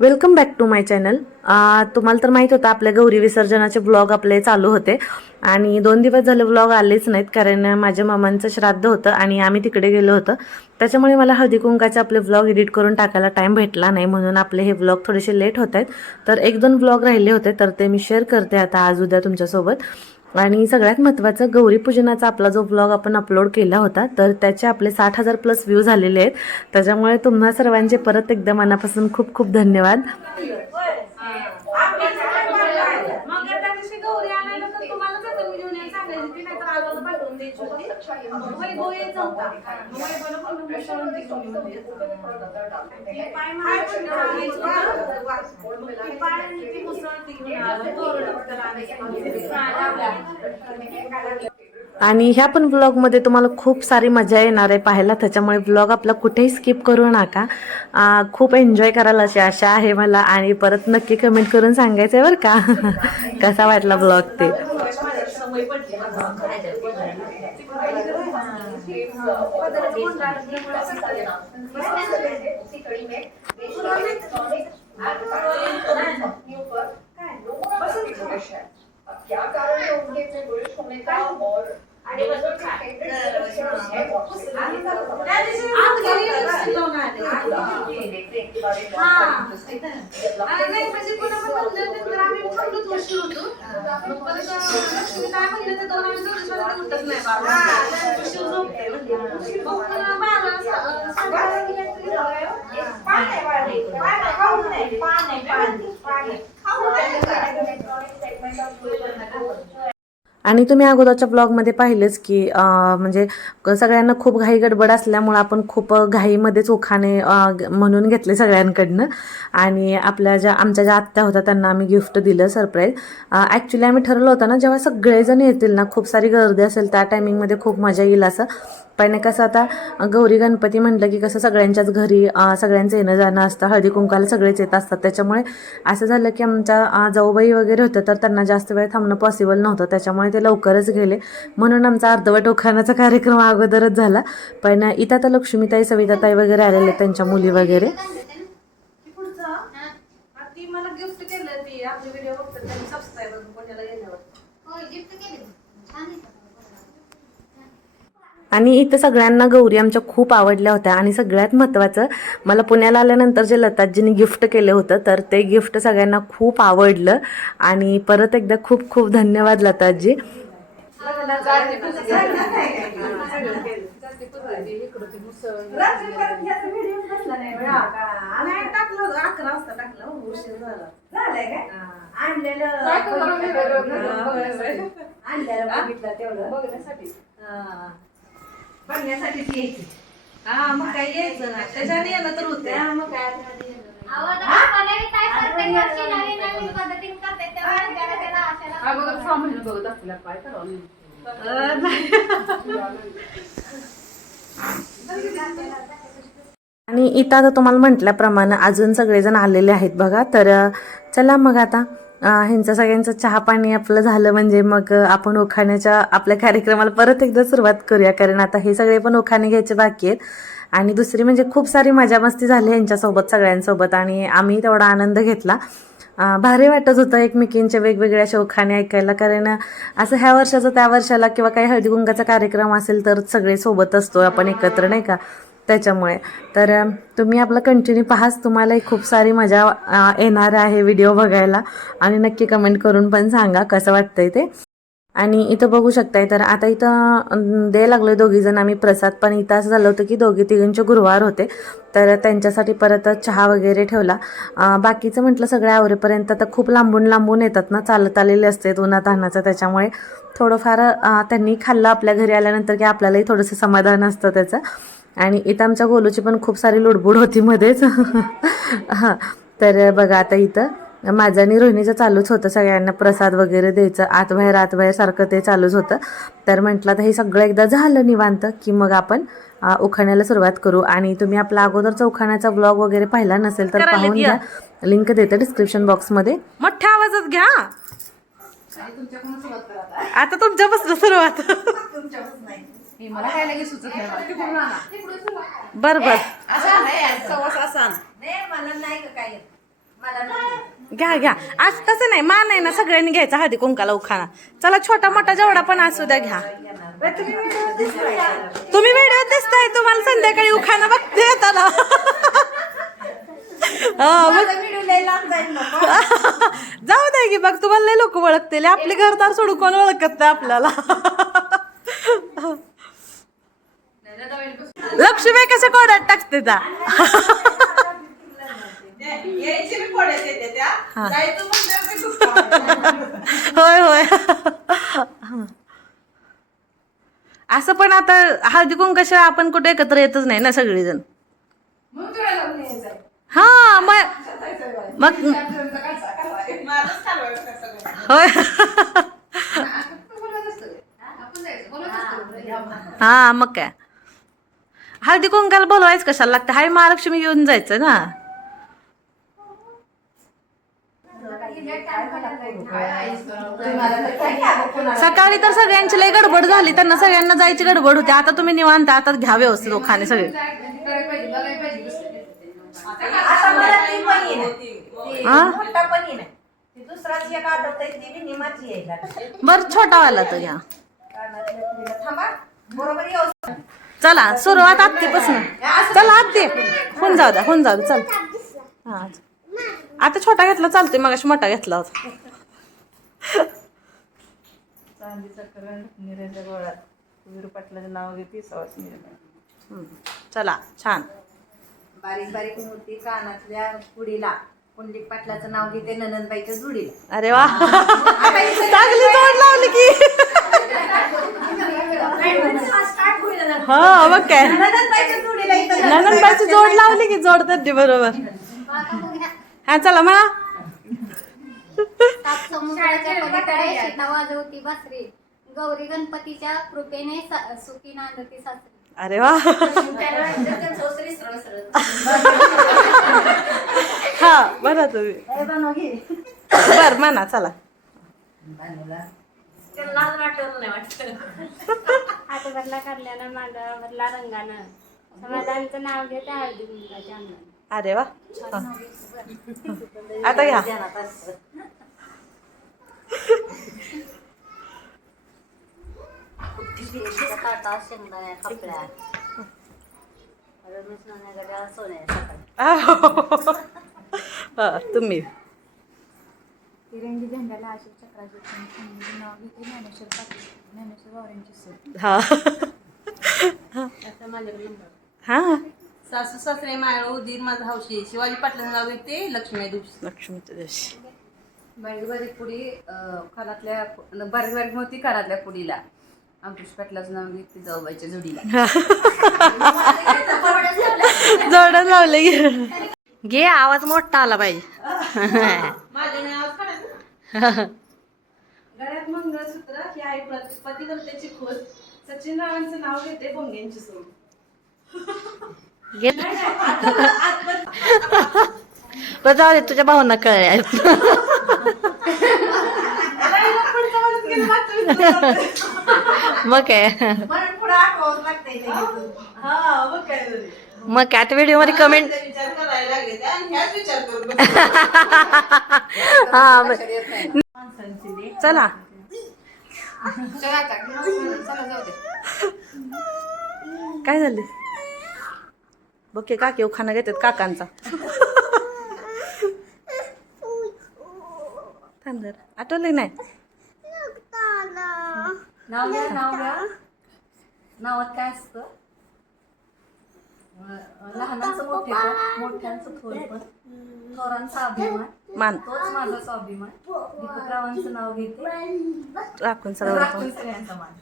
Welcome back to my channel तुम्हाला तर माहीत होतं आपल्या गौरी विसर्जनाचे ब्लॉग आपले चालू होते. आणि दोन दिवस झाले ब्लॉग आलेच नाहीत कारण माझ्या मामांचं श्राद्ध होतं आणि आम्ही तिकडे गेलो होतं. त्याच्यामुळे मला हळदी कुंकाचे आपले ब्लॉग एडिट करून टाकायला टाईम भेटला नाही म्हणून आपले हे ब्लॉग थोडेसे लेट होत आहेत. तर एक दोन ब्लॉग राहिले होते तर ते मी शेअर करते आता आज उद्या तुमच्यासोबत. आणि सगळ्यात महत्त्वाचं गौरी पूजनाचा आपला जो ब्लॉग आपण अपलोड केला होता तर त्याचे आपले साठ हजार प्लस व्ह्यू झालेले आहेत. त्याच्यामुळे तुम्हा सर्वांचे परत एकदा मनापासून खूप खूप धन्यवाद मग त्या दिवशी गौरी आणायला तर तुम्हालाच आता मी घेऊन यायला सांगायची ती नाहीतर आजोबा पाठवून द्यायची होती वैभव होता वैभवला मिसळून द्यायची. पाय पाय आणि ती घेऊन आलं. आणि ह्या पण ब्लॉगमध्ये तुम्हाला खूप सारी मजा येणार आहे पाहायला त्याच्यामुळे ब्लॉग आपला कुठेही स्किप करू नका खूप एन्जॉय कराल अशी आशा आहे मला आणि परत नक्की कमेंट करून सांगायचं आहे बरं का कसा वाटला ब्लॉग ते सवय पडली पदराचं कोण लागलं क्या कारण है उनके इतने बुलिश होने का और दोस्तों के favorite pictures है बहुत से लोग इतना त्या दिवशी आत गेली lipstick लावून आले. देखते हैं के बारे में हाँ. बहुत interesting आणि नाही म्हणजे पुन्हा पण म्हणल्यानंतर आम्ही थांबलोच उशीर होतो. मग परत लक्ष्मी काय म्हणले ते दोन आम्ही जोडीस्वाला उठत नाही बाबा. उशीर झोपते. म्हणले. मग बारा साडेबारा गेले तरी आणि तुम्ही अगोदरच्या ब्लॉगमध्ये पाहिलंच की म्हणजे सगळ्यांना खूप घाई गडबड असल्यामुळं आपण खूप घाईमध्येच उखाणे म्हणून घेतले सगळ्यांकडनं. आणि आपल्या ज्या आमच्या ज्या आत्या होत्या त्यांना आम्ही गिफ्ट दिलं सरप्राईज ॲक्च्युली आम्ही ठरवलं होतं ना जेव्हा सगळेजण येतील ना खूप सारी गर्दी असेल त्या टायमिंगमध्ये खूप मजा येईल असं. पण कसं आता गौरी गणपती म्हटलं की कसं सगळ्यांच्याच घरी सगळ्यांचं येणं जाणं असतं हळदी कुंकाला सगळेच येत असतात. त्याच्यामुळे असं झालं की आमच्या जाऊबाई वगैरे होत्या तर त्यांना जास्त वेळ थांबणं पॉसिबल नव्हतं. त्याच्यामुळे ते लवकरच गेले. म्हणून आमचा अर्धवट उखाण्याचा कार्यक्रम अगोदरच झाला. पण इथं आता लक्ष्मीताई सविताताई वगैरे आलेले आहेत, त्यांच्या मुली वगैरे. ती पुढचं हा, ती मला गिफ्ट केलं ती आपले व्हिडिओ बघतात त्यांनी सबस्क्राईबर पुण्याला गेल्यावर. आणि इथं सगळ्यांना गौरी आमच्या खूप आवडल्या होत्या. आणि सगळ्यात महत्त्वाचं मला पुण्याला आल्यानंतर जे लताजींनी गिफ्ट केलं होतं तर ते गिफ्ट सगळ्यांना खूप आवडलं. आणि परत एकदा खूप खूप धन्यवाद लताजी. नाही टाकलं अकरा वाजता टाकलं हो, उशीर झाला झालंय काय आणलेलं आणलेलं बघितलं तेवढं बघण्यासाठी बघण्यासाठीच यायची. हा मग काय यायचं ना? त्याच्याने येणं तर होते हा, मग काय आणि इथं आता तुम्हाला म्हटल्याप्रमाणे अजून सगळेजण आलेले आहेत बघा तर अ, चला मग आता. ह्यांचा सगळ्यांचं चहा पाणी आपलं झालं म्हणजे मग आपण उखाण्याच्या आपल्या कार्यक्रमाला परत एकदा सुरुवात करूया. कारण आता हे सगळे पण उखाणे घ्यायचे बाकी आहेत. आणि दुसरी म्हणजे खूप सारी मजा मस्ती झाली यांच्यासोबत सगळ्यांसोबत. आणि आम्ही तेवढा आनंद घेतला. भारी वाटत होतं एकमेकींच्या वेगवेगळ्या शोखाने ऐकायला. कारण असं ह्या वर्षाचं त्या वर्षाला किंवा काही हळदीकुंकाचा कार्यक्रम असेल तर सगळे सोबत असतो आपण एकत्र नाही का? त्याच्यामुळे. तर तुम्ही आपलं कंटिन्यू पाहाच. तुम्हालाही खूप सारी मजा येणार आहे व्हिडिओ बघायला. आणि नक्की कमेंट करून पण सांगा कसं वाटतंय ते. आणि इथं बघू शकताय तर आता इथं अं, द्यायला लागलोय दोघी जण आम्ही प्रसाद. पण इथं असं झालं होतं की दोघी तिघींचे गुरुवार होते. तर त्यांच्यासाठी परत चहा वगैरे ठेवला. बाकीचं म्हटलं सगळ्या आवरेपर्यंत. तर खूप लांबून लांबून येतात ना चालत आलेले असते उन्हा अन्नाचं त्याच्यामुळे. थोडंफार त्यांनी खाल्लं आपल्या घरी आल्यानंतर की आपल्यालाही थोडंसं समाधान असतं त्याचं. आणि इथं आमच्या गोलूची पण खूप सारी लुडबुड होती मध्येच. हां तर बघा आता इथं. माझं आणि रोहिणीचं चालूच होतं सगळ्यांना प्रसाद वगैरे द्यायचं. आत बाहेर आत बाहेर सारखं ते चालूच होतं. तर म्हटलं आता हे सगळं एकदा झालं निवांत की मग आपण उखाण्याला सुरुवात करू. आणि तुम्ही आपला अगोदरचा उखाण्याचा ब्लॉग वगैरे पाहिला नसेल तर पाहून घ्या. लिंक देते डिस्क्रिप्शन बॉक्समध्ये मोठ्या आवाजात घ्या. आता सुरुवात. मला. तिकडून आणा. बर बर असं नाही घ्या घ्या. आज तसं नाही मान आहे ना सगळ्यांनी घ्यायचा हळदी कुंकाला उखाणा. चला छोटा मोठा जेवढा पण असू द्या घ्या. तुम्ही व्हिडिओ दिसताय तुम्हाला संध्याकाळी उखाणा बघते येताना हा. जाऊ दे की बघ तुम्हाला लोक ओळखतील. आपले घरदार सोडून कोण ओळखत नाही आपल्याला? लक्ष्मी कशा कोड्यात टाकते त्या यायची बी पोळ्यात येते त्या हा. जायचं म्हणल्यावर ते दुःख होय होय. असं पण आता हळदी कुंकाशिवाय आपण कुठे एकत्र येतच नाही ना सगळेजण. हा मग मग होय. हा मग काय. हळदी कुंकाला बोलवायच कशाला लागतं? हाय महालक्ष्मी येऊन जायचं ना. सकाळी तर सगळ्यांची लय गडबड झाली. त्यांना सगळ्यांना जायची गडबड होती. आता तुम्ही निवांत आता घ्या व्यवस्थित खाणे सगळे. ती. ती हा? ती ती आहे लागली. बर छोटा वाला तर घ्या. चला सुरुवात आत्तीपासून. चला आत्ती. होऊन जाऊ द्या होऊन जाऊ द्या. चल. हा आता छोटा घेतला चालतोय. मग मोठा घेतला होता. चांदीचा करंट निरेच्या गोळ्यात विरू पाटलाचं नाव घेते सवास हम्म. चला छान. बारीक बारीक मूर्ती कानातल्या पुढीला पुंडलिक पाटलाचं नाव घेते ननंदबाईच्या जुडीला. अरे वा. चांगली जोड लावली की. हा मग काय? नंदनबाईची जोड लावली की जोड तर बरोबर. हा चला म्हणा. समुद्राच्या पलीकडे शिता वाजवती बासरी गौरी गणपतीच्या कृपेने सा- सुखी नांदती सासरी. अरे वा. हा बरं तुम्ही. बर म्हणा चला. बनवला. हातभरला काढल्यानं मांडवावरला रंगानं. समाधानचं नाव घेते हळदी कुंकवाच्या अंगानं अरे वा. हा. आता घ्या. तुम्ही. तिरंगी झेंड्याला अशोक चक्राचे नाव घेते ज्ञानेश्वर पाटील ज्ञानेश्वर वावऱ्यांची हा. हा. सासू सासरे माळू दीर माझा हौशी शिवाजी पाटलाचं नाव घेते लक्ष्मी दिवशी लक्ष्मीच्या दिवशी बारीक बारीक पुडी अं, खानातल्या बारीक बारीक होती खानातल्या पुडीला. अंकुश पाटलाचं नाव घेते जाऊबाईच्या जोडीला. जोड लावले घे आवाज मोठा आला पाहिजे गळ्यात मंगळसूत्र ही प्रति- पतिव्रतेची खोल सचिन रावांचं नाव घेते भोंग्यांची सोड जाऊ दे तुझ्या भावना कळल्या. मग काय. हा मग काय व्हिडिओमध्ये कमेंट हा चला. चला आता. चला जाऊ दे. काय झाले? बघे काकी खाना घेतात काकांचा. थांब जरा. आठवलंय नाही? नाव घ्या नाव घ्या नावात काय असतं? लहानाचं मोठेपण मोठ्यांचं थोरपण थोरांचा अभिमान. मान. तोच माझा स्वाभिमान दीपकरावांचं नाव घेते. राखून सर्व राखून सगळ्यांचा मान.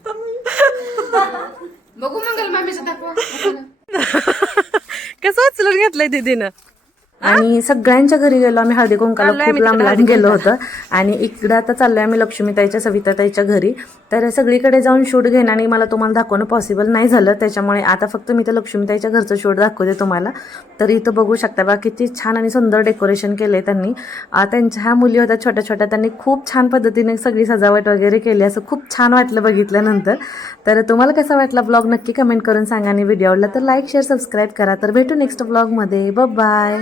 बघू मंगल मामीचं दाखवा. कसं उचलून घेतलंय दीदीनं? आणि सगळ्यांच्या घरी गेलो. आम्ही हळदी कुंकाला खूप लांब लांब गेलो होतं. आणि इकडं आता चाललोय आम्ही लक्ष्मीताईच्या सविताताईच्या घरी. तर सगळीकडे जाऊन शूट घेणं आणि मला तुम्हाला दाखवणं पॉसिबल नाही झालं. त्याच्यामुळे आता फक्त मी तर लक्ष्मीताईच्या घरचं शूट दाखवते तुम्हाला. तर इथं बघू शकता बा किती छान आणि सुंदर डेकोरेशन केलंय त्यांनी. त्यांच्या ह्या मुली होत्या छोट्या छोट्या. त्यांनी खूप छान पद्धतीने सगळी सजावट वगैरे केली. असं खूप छान वाटलं बघितल्यानंतर. तर तुम्हाला कसा वाटला ब्लॉग नक्की कमेंट करून सांगा आणि व्हिडिओ आवडला तर लाईक शेअर सबस्क्राईब करा. तर भेटू नेक्स्ट ब्लॉगमध्ये बाय